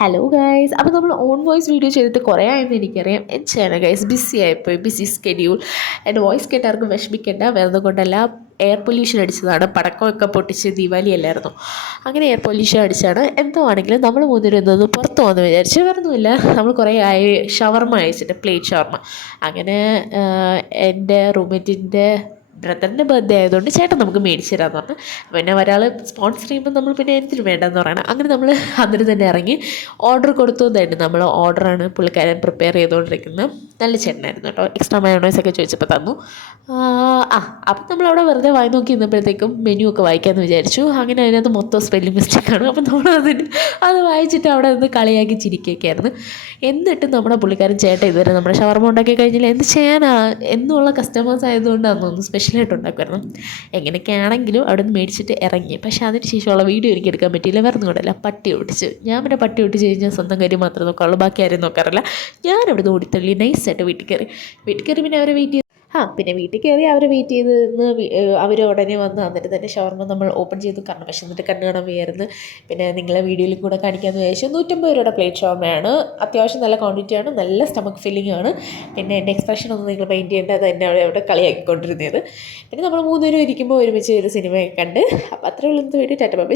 Hello guys, അപ്പോൾ നമ്മൾ on voice video ചെയ്തിട്ട് കുറേ ആയെന്ന് എനിക്കറിയാം. എന്താണ് ഗൈസ്, ബിസി ആയിപ്പോയി, ബിസി സ്കെഡ്യൂൾ. എൻ്റെ വോയിസ് കേട്ടാർക്കും വിഷമിക്കേണ്ട, വേറെ കൊണ്ടല്ല. എയർ പൊല്യൂഷൻ അടിച്ചതാണ്, പടക്കമൊക്കെ പൊട്ടിച്ച് ദീപാവലി അല്ലായിരുന്നു. അങ്ങനെ എയർ പൊല്യൂഷൻ അടിച്ചാണ്. എന്തോ ആണെങ്കിലും നമ്മൾ മൂന്നുപേരും എന്തോന്ന് പുറത്ത് പോകുമെന്ന് വിചാരിച്ചു. വേറൊന്നുമില്ല, നമ്മൾ കുറേ ആയി ഷവർമ കഴിച്ചിട്ട്, പ്ലേറ്റ് ഷവർമ. അങ്ങനെ എൻ്റെ റൂംമേറ്റിൻ്റെ ബ്രദറിൻ്റെ ബർത്ത്ഡേ ആയതുകൊണ്ട് ചേട്ടൻ നമുക്ക് മേടിച്ച് തരാമെന്ന് പറഞ്ഞു. പിന്നെ ഒരാൾ സ്പോൺസർ ചെയ്യുമ്പോൾ നമ്മൾ പിന്നെ എന്തിനും വേണ്ടെന്ന് പറയണം. അങ്ങനെ നമ്മൾ അതിന് തന്നെ ഇറങ്ങി ഓർഡർ കൊടുത്തു. തന്നെ നമ്മൾ ഓർഡറാണ് പുള്ളിക്കാരൻ പ്രിപ്പയർ ചെയ്തുകൊണ്ടിരിക്കുന്നത്. നല്ല ചേട്ടനായിരുന്നു കേട്ടോ. എക്സ്ട്രാ മയോണൈസൊക്കെ ചോദിച്ചപ്പോൾ തന്നു. അപ്പം നമ്മളവിടെ വെറുതെ വായി നോക്കി നിന്നപ്പോഴത്തേക്കും മെനു ഒക്കെ വായിക്കാമെന്ന് വിചാരിച്ചു. അങ്ങനെ അതിനകത്ത് മൊത്തം സ്പെല്ലിംഗ് മിസ്റ്റേക്കാണ്. അപ്പം നമ്മൾ അത് വായിച്ചിട്ട് അവിടെ നിന്ന് കളിയാക്കി ചിരിക്കുകയൊക്കെയായിരുന്നു. എന്നിട്ട് നമ്മുടെ പുള്ളിക്കാരൻ ചേട്ടൻ ഇതുവരെ നമ്മുടെ ഷവർമ ഉണ്ടാക്കി കഴിഞ്ഞില്ല. എന്ത് ചെയ്യാനാ, എന്നുള്ള കസ്റ്റമേഴ്സ് ആയതുകൊണ്ടാണെന്ന് തോന്നുന്നു സ്പെഷ്യലായിട്ട് ഉണ്ടാക്കുമായിരുന്നു. എങ്ങനെയൊക്കെയാണെങ്കിലും അവിടെ നിന്ന് മേടിച്ചിട്ട് ഇറങ്ങി. പക്ഷേ അതിന് ശേഷമുള്ള വീഡിയോ എനിക്ക് എടുക്കാൻ പറ്റിയില്ല. വേറെ ഒന്നും കൊണ്ടല്ല, പട്ടി ഓടിച്ച്. ഞാൻ പിന്നെ പട്ടി ഓടിച്ച് കഴിഞ്ഞാൽ സ്വന്തം കാര്യം മാത്രമേ നോക്കാറുള്ളൂ, ബാക്കി ആരും നോക്കാറില്ല. ഞാൻ അവിടെ നിന്ന് ഓടിത്തള്ളി നൈസായിട്ട് വീട്ടിൽ കയറി പിന്നെ അവരെ വെയിറ്റ് ചെയ്ത് പിന്നെ വീട്ടിൽ കയറി അവരെ വെയിറ്റ് ചെയ്ത് നിന്ന് അവർ ഉടനെ വന്ന് എന്നിട്ട് തന്നെ ഷവർമ നമ്മൾ ഓപ്പൺ ചെയ്ത് കാരണം. പക്ഷേ എന്നിട്ട് കണ്ണ് കാണാൻ വയ്യായിരുന്നു. പിന്നെ നിങ്ങളെ വീഡിയോയിൽ കൂടെ കാണിക്കാമെന്ന് വിചാരിച്ചു. 150 രൂപയുടെ പ്ലേറ്റ് ഷവർമയാണ്. അത്യാവശ്യം നല്ല ക്വാണ്ടിറ്റിയാണ്, നല്ല സ്റ്റമക്ക് ഫില്ലിംഗ് ആണ്. പിന്നെ എൻ്റെ എക്സ്പ്രഷൻ ഒന്നും നിങ്ങൾ മൈൻഡ് ചെയ്യേണ്ടത്, എന്നെ അവിടെ കളിയാക്കിക്കൊണ്ടിരുന്നത്. പിന്നെ നമ്മൾ മൂന്നുപേരും ഇരിക്കുമ്പോൾ ഒരുമിച്ച് ഒരു സിനിമയൊക്കെ കണ്ട്. അപ്പോൾ അത്രയുള്ള വീഡിയോ. ടാറ്റ ബൈ.